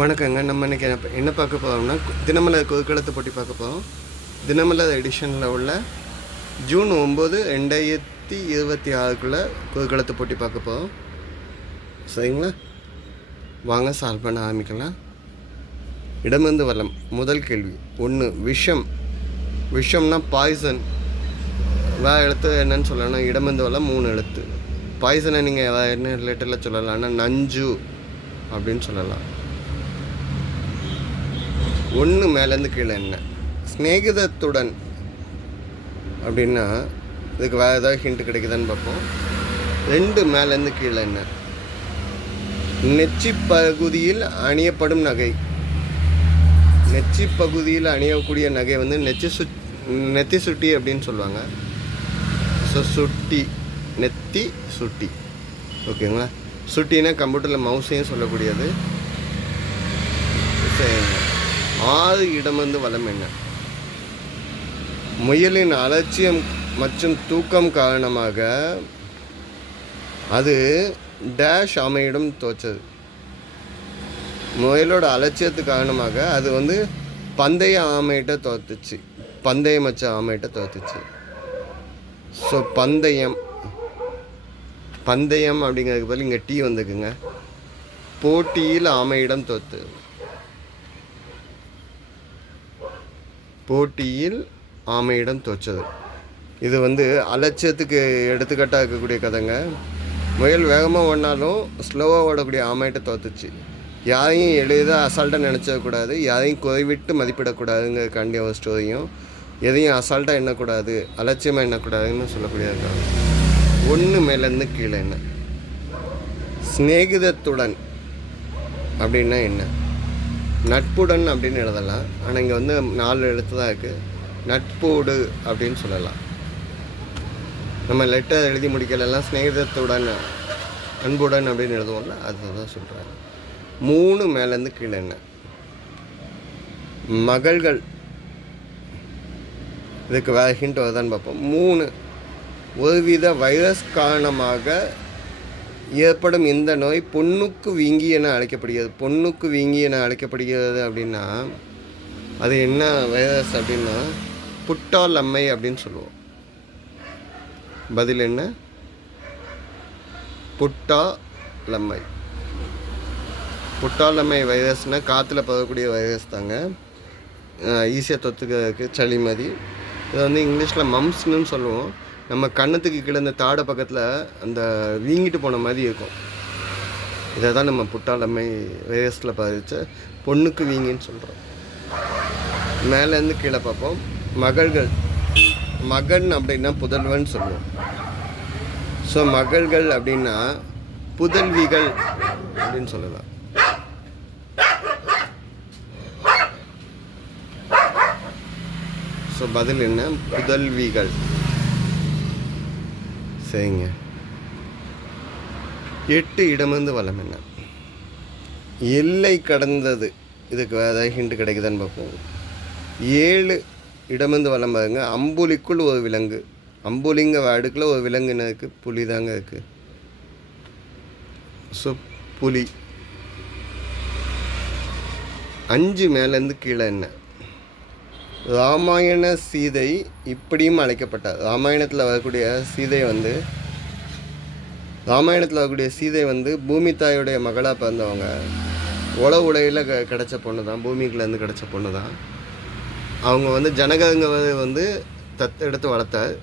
வணக்கங்க. நம்ம இன்றைக்கி என்ன பார்க்க போகிறோம்னா, தினமலர் குறுக்கெழுத்து போட்டி பார்க்க போகிறோம். தினமலர் எடிஷனில் உள்ள ஜூன் 9, 2026க்குள்ளே குறுக்கெழுத்து போட்டி பார்க்க போகிறோம். சரிங்களா? வாங்க சால்வ் பண்ண ஆரம்பிக்கலாம். இடமிருந்து வல்லம். முதல் கேள்வி 1. விஷம். விஷம்னா பாய்சன். வேறு எழுத்து என்னன்னு சொல்லலாம்? இடமிருந்து வல்லம் 3 எழுத்து. பாய்சனை நீங்கள் வேறு என்ன ரிலேட்டடில் சொல்லலாம்னா நஞ்சு அப்படின்னு சொல்லலாம். 1 மேலேருந்து கீழே என்ன? ஸ்நேகிதத்துடன் அப்படின்னா இதுக்கு வேறு ஏதாவது ஹிண்ட் கிடைக்குதான்னு பார்ப்போம். 2 மேலேருந்து கீழே என்ன? நெச்சி பகுதியில் அணியப்படும் நகை. நெச்சி பகுதியில் அணியக்கூடிய நகை வந்து நெத்தி சுட்டி அப்படின்னு சொல்லுவாங்க. ஸோ சுட்டி, நெத்தி சுட்டி. ஓகேங்களா? சுட்டினா கம்ப்யூட்டரில் மவுஸையும் சொல்லக்கூடியது. சரிங்க. 6 இடமிருந்து வலம் என்ன? முயலின் அலட்சியம் மற்றும் தூக்கம் காரணமாக அது டேஷ் ஆமையிடம் தோற்றது. முயலோட அலட்சியத்து காரணமாக அது வந்து பந்தய ஆமையிட்ட தோத்துச்சு. பந்தயம் வச்ச ஆமையிட்ட தோத்துச்சு. ஸோ பந்தயம் அப்படிங்கிறதுக்கு பதில் இங்கே டீ வந்துக்குங்க. போட்டியில் ஆமையிடம் தோத்து. போட்டியில் ஆமையிடம் தோற்றது. இது வந்து அலட்சியத்துக்கு எடுத்துக்காட்டாக இருக்கக்கூடிய கதைங்க. முயல் வேகமாக ஓடினாலும் ஸ்லோவாக ஓடக்கூடிய ஆமையிட்ட தோத்துச்சு. யாரையும் எளிதாக அசால்ட்டாக நினச்சக்கூடாது, யாரையும் குறைவிட்டு மதிப்பிடக்கூடாதுங்கிறக்காண்டிய ஒரு ஸ்டோரியும், எதையும் அசால்ட்டாக எண்ணக்கூடாது, அலட்சியமாக எண்ணக்கூடாதுன்னு சொல்லக்கூடிய கதை. 1 மேலேருந்து கீழே என்ன? ஸ்நேகிதத்துடன் அப்படின்னா என்ன? நட்புடன் அப்படின்னு எழுதலாம். ஆனால் இங்கே வந்து 4 எழுத்து தான் இருக்குது. நட்போடு அப்படின்னு சொல்லலாம். நம்ம லெட்டர் எழுதி முடிக்கலாம். ஸ்நேகிதத்துடன், அன்புடன் அப்படின்னு எழுதுவோம்ல, அதுதான் சொல்கிறாங்க. 3 மேலேருந்து கீழே என்ன? மகள்கள். இதுக்கு வேறு ஹிண்ட் வருதான்னு பார்ப்போம். 3 ஒருவித வைரஸ் காரணமாக ஏற்படும் இந்த நோய் பொண்ணுக்கு வீங்கி என அழைக்கப்படுகிறது. பொண்ணுக்கு வீங்கி என அழைக்கப்படுகிறது அப்படின்னா அது என்ன வைரஸ் அப்படின்னா புட்டாலம்மை அப்படின்னு சொல்லுவோம். பதில் என்ன? புட்டாலம்மை. புட்டாலம்மை வைரஸ்னால் காற்றுல பரவக்கூடிய வைரஸ் தாங்க. ஈஸியாக தொத்துக்கிறதுக்கு சளி மாதிரி. இதை வந்து இங்கிலீஷில் மம்ஸ்ன்னு சொல்லுவோம். நம்ம கண்ணத்துக்கு கீழே இந்த தாடை பக்கத்தில் அந்த வீங்கிட்டு போன மாதிரி இருக்கும். இதை தான் நம்ம புட்டாலம்மை வைரஸில் பாதித்த பொண்ணுக்கு வீங்கின்னு சொல்கிறோம். மேலேருந்து கீழே பார்ப்போம். மகள்கள். மகன் அப்படின்னா புதல்வன் சொல்லுவோம். ஸோ மகள்கள் அப்படின்னா புதல்விகள் அப்படின்னு சொல்லலாம். ஸோ பதில் என்ன? புதல்விகள். சரிங்க. 8 இடமிருந்து வலம் என்ன? எல்லை கடந்தது. இதுக்கு வேறு ஹிண்ட் கிடைக்குதான்னு பார்ப்போம். 7 இடமிருந்து வலம் பாருங்க. அம்புலிக்குள் ஒரு விலங்கு. அம்புலிங்க வேர்டுக்குள்ள ஒரு விலங்குன்னு இருக்குது. புலி தாங்க இருக்குது. ஸோ புலி. 5 மேலேருந்து கீழே என்ன? ராமாயண சீதை இப்படியும் அழைக்கப்பட்டார். ராமாயணத்தில் வரக்கூடிய சீதை வந்து பூமி தாயுடைய மகளாக பிறந்தவங்க. உடையில் கிடச்ச பொண்ணு தான். பூமிக்குலேருந்து கிடச்ச பொண்ணு தான். அவங்க வந்து ஜனகங்க வந்து தத்தெடுத்து வளர்த்தார்.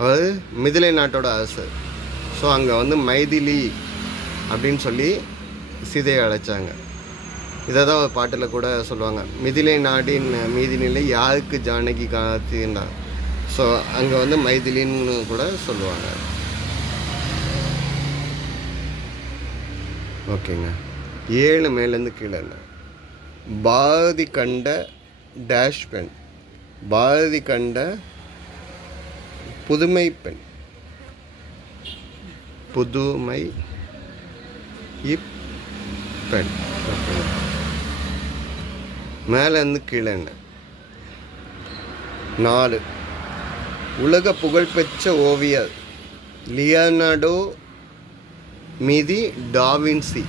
அவர் மிதிலை நாட்டோட அரசர். ஸோ அங்கே வந்து மைதிலி அப்படின்னு சொல்லி சீதையை அழைச்சாங்க. இதை தான் ஒரு பாட்டில் கூட சொல்லுவாங்க. மிதிலை நாடின் மீதி நிலை யாருக்கு ஜானகி காத்தினா. ஸோ அங்கே வந்து மைதிலின்னு கூட சொல்லுவாங்க. ஓகேங்க. 7 மேலேருந்து கீழே என்ன? பாரதி கண்ட டேஷ் பெண். பாரதி கண்ட புதுமை பெண். புதுமை பெண். ஓகேங்க. மேலேருந்து கீழே என்ன? 4 உலக புகழ்பெற்ற ஓவியர் லியோனார்டோ மீதி டாவின்சி.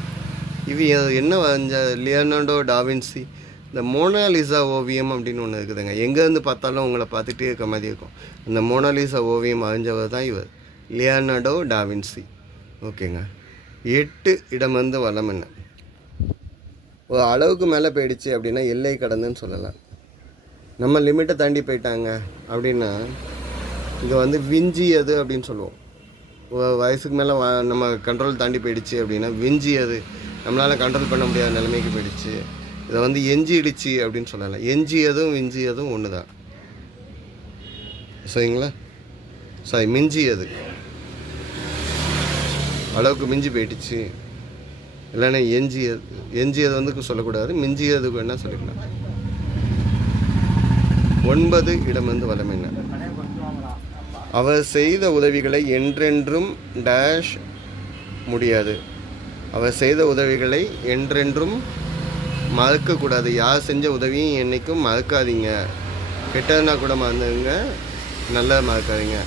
இது என்ன வரைஞ்ச லியோனார்டோ டாவின்சி. இந்த மோனாலிசா ஓவியம் அப்படின்னு ஒன்று இருக்குதுங்க. எங்கேருந்து பார்த்தாலும் உங்களை பார்த்துட்டே இருக்க மாதிரி இருக்கும். அந்த மோனாலிசா ஓவியம் வரைஞ்சவர் தான் இவர், லியோனார்டோ டாவின்சி. ஓகேங்க. 8 இடம் வந்து வளம் என்ன, ஒரு அளவுக்கு மேலே போயிடுச்சு அப்படின்னா எல்லை கடந்துன்னு சொல்லலாம். நம்ம லிமிட்டை தாண்டி போயிட்டாங்க அப்படின்னா இங்கே வந்து விஞ்சியது அப்படின்னு சொல்லுவோம். வயசுக்கு மேலே நம்ம கண்ட்ரோல் தாண்டி போயிடுச்சு அப்படின்னா விஞ்சியது, நம்மளால் கண்ட்ரோல் பண்ண முடியாத நிலைமைக்கு போயிடுச்சு. இதை வந்து எஞ்சிடுச்சு அப்படின்னு சொல்லலாம். எஞ்சியதும் விஞ்சியதும் ஒன்று தான், சரிங்களா? சாரி, மிஞ்சியது, அளவுக்கு மிஞ்சி போயிடுச்சு. இல்லைன்னா எஞ்சியது வந்து சொல்லக்கூடாது, மிஞ்சியதுக்கு என்ன சொல்லிக்கலாம். 9 இடம் வந்து வளம் என்ன, அவர் செய்த உதவிகளை என்றென்றும் டேஷ் முடியாது. அவர் செய்த உதவிகளை என்றென்றும் மறக்கக்கூடாது. யார் செஞ்ச உதவியும் என்றைக்கும் மறக்காதீங்க. கெட்டதுனா கூட மறந்துங்க, நல்லதை மறக்காதீங்க.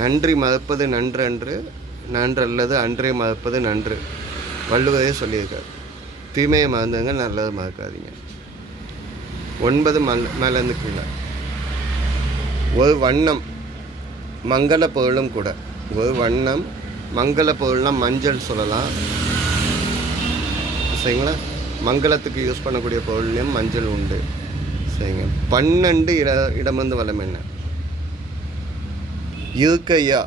நன்றி மறப்பது நன்று அன்று, நன்று அல்லது அன்றே மறப்பது நன்று, வள்ளுவரே சொல்லியிருக்கார். தீமையை மறந்துங்க, நல்லதை மறக்காதீங்க. 9 மேலேருந்து கீழே. ஒரு வண்ணம் மங்கள பொருளும் கூட. ஒரு வண்ணம் மங்கள பொருள்னால் மஞ்சள் சொல்லலாம், சரிங்களா? மங்களத்துக்கு யூஸ் பண்ணக்கூடிய பொருள்லையும் மஞ்சள் உண்டு, சரிங்க. 12 இடம் வந்து வளம் என்ன, இருக்கையா.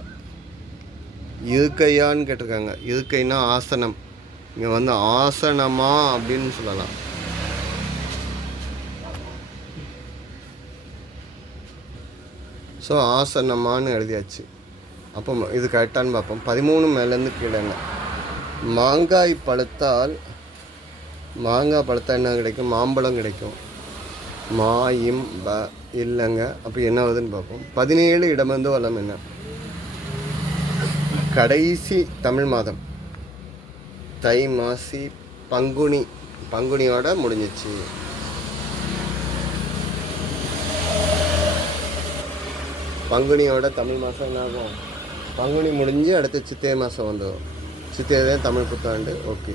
இருக்கையான்னு கேட்டிருக்காங்க. இருக்கைன்னா ஆசனம். இங்கே வந்து ஆசனமா அப்படின்னு சொல்லலாம். ஸோ ஆசனமானு எழுதியாச்சு. அப்போ இது கரெக்டானு பார்ப்போம். 13 மேலேருந்து கீழே என்ன, மாங்காய் பழுத்தால் என்ன கிடைக்கும், மாம்பழம் கிடைக்கும். மாயும் இல்லைங்க. அப்போ என்ன வருதுன்னு பார்ப்போம். 17 இடம் வந்து வளம் என்ன, கடைசி தமிழ் மாதம் தை மாசி பங்குனியோட முடிஞ்சிச்சு. பங்குனியோட தமிழ் மாதம் என்ன ஆகும், பங்குனி முடிஞ்சு அடுத்து சித்திரை மாதம் வந்துடும். சித்திரை தான் தமிழ் புத்தாண்டு. ஓகே.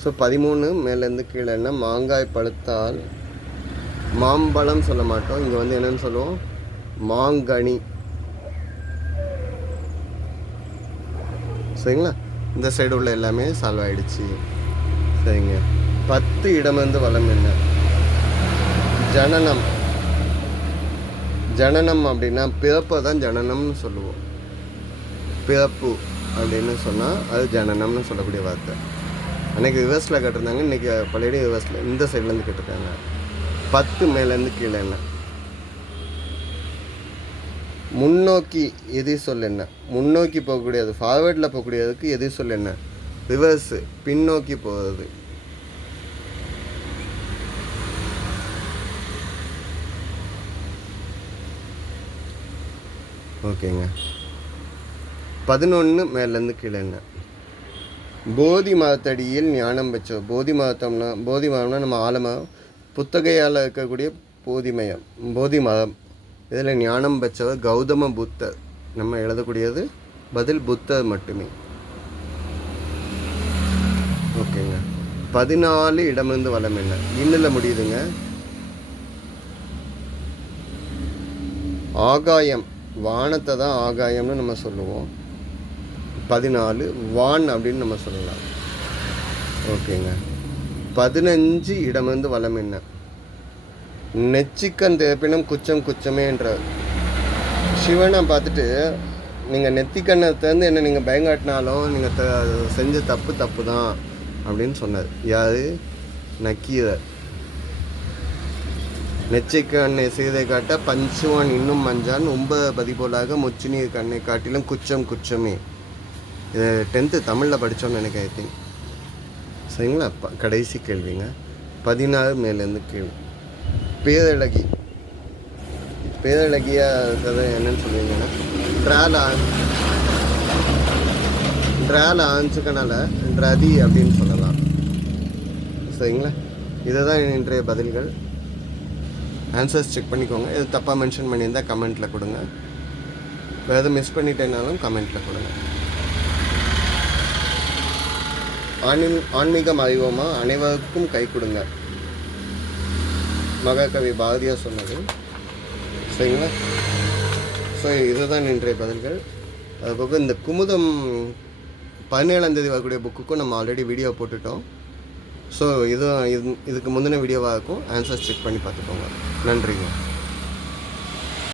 ஸோ 13 மேலேருந்து கீழே என்ன, மாங்காய் பழுத்தால் மாம்பழம் சொல்ல மாட்டோம், இங்கே வந்து என்னென்னு சொல்லுவோம், மாங்கனி, சரிங்களா? இந்த சைடு உள்ள எல்லாமே சால்வ் ஆகிடுச்சு, சரிங்க. 10 இடம் வந்து வளம் என்ன, ஜனனம். ஜனனம் அப்படின்னா பிறப்பை தான் ஜனனம்னு சொல்லுவோம். பிறப்பு அப்படின்னு சொன்னால் அது ஜனனம்னு சொல்லக்கூடிய வார்த்தை. அன்றைக்கி ரிவர்ஸில் கேட்டிருந்தாங்க, இன்றைக்கி பழைய ரிவர்ஸில் இந்த சைட்லேருந்து கேட்டிருக்காங்க. 10 மேலேருந்து கீழே என்ன, முன்னோக்கி எதிர் சொல் என்ன, முன்னோக்கி போகக்கூடியது, ஃபார்வேர்டில் போகக்கூடியதுக்கு எதிர் சொல் என்ன, ரிவர்ஸு, பின்னோக்கி போகிறது. ஓகேங்க. 11 மேலேருந்து கீழே என்ன, போதி மரத்தடியில் ஞானம் பெற்றோர். போதி மரம்னா நம்ம ஆலமரம், புத்தகையால் இருக்கக்கூடிய போதி மரம். இதில் ஞானம் பெற்றவர் கௌதம புத்தர். நம்ம எழுதக்கூடியது பதில் புத்தர் மட்டுமே. ஓகேங்க. 14 இடமிருந்து வளம் என்ன, இன்னில் முடியுதுங்க. ஆகாயம், வானத்தை தான் ஆகாயம்னு நம்ம சொல்லுவோம். 14 வான் அப்படின்னு நம்ம சொல்லலாம். ஓகேங்க. 15 இடம் வந்து வளம் என்ன, நெச்சிக்கண் தேப்பினம் குச்சம் குச்சமே என்ற. சிவனை பார்த்துட்டு நீங்கள் நெத்திக்கண்ணை திறந்து என்ன நீங்கள் பயங்காட்டினாலும் நீங்கள் செஞ்ச தப்பு தான் அப்படின்னு சொன்னார். யார், நக்கீரர். நெச்சைக்கண்ணை செய்தை காட்ட பஞ்சுவான் இன்னும் மஞ்சான் உம்ப போலாக முச்சுநீர் கண்ணை காட்டிலும் குச்சம் குச்சமே. இது 10th தமிழில் படித்தோன்னு எனக்கு ஐ திங்க், சரிங்களா? கடைசி கேள்விங்க. 16 மேலேருந்து கேள்வி. பேரழகியாக இருக்கிறது என்னன்னு சொல்லுவீங்கன்னா, ட்ரால ஆஞ்சுக்கனால ட்ரதி அப்படின்னு சொல்லலாம், சரிங்களா? இதுதான் இன்றைய பதில்கள். ஆன்சர்ஸ் செக் பண்ணிக்கோங்க. எது தப்பாக மென்ஷன் பண்ணியிருந்தால் கமெண்ட்டில் கொடுங்க. வேறு எதுவும் மிஸ் பண்ணிட்டேனாலும் கமெண்ட்டில் கொடுங்க. ஆன்மீகம் அறிவோமா, அனைவருக்கும் கை கொடுங்க, மகாகவி பாரதியார் சொன்னது. சரிங்களா? ஸோ இதுதான் இன்றைய பதில்கள். அதுபோக இந்த குமுதம் 17ஆம் தேதி வரக்கூடிய புக்குக்கும் நம்ம ஆல்ரெடி வீடியோ போட்டுட்டோம். ஸோ இதுக்கு முந்தின வீடியோவாக இருக்கும். ஆன்சர்ஸ் செக் பண்ணி பார்த்துக்கோங்க. நன்றிங்க.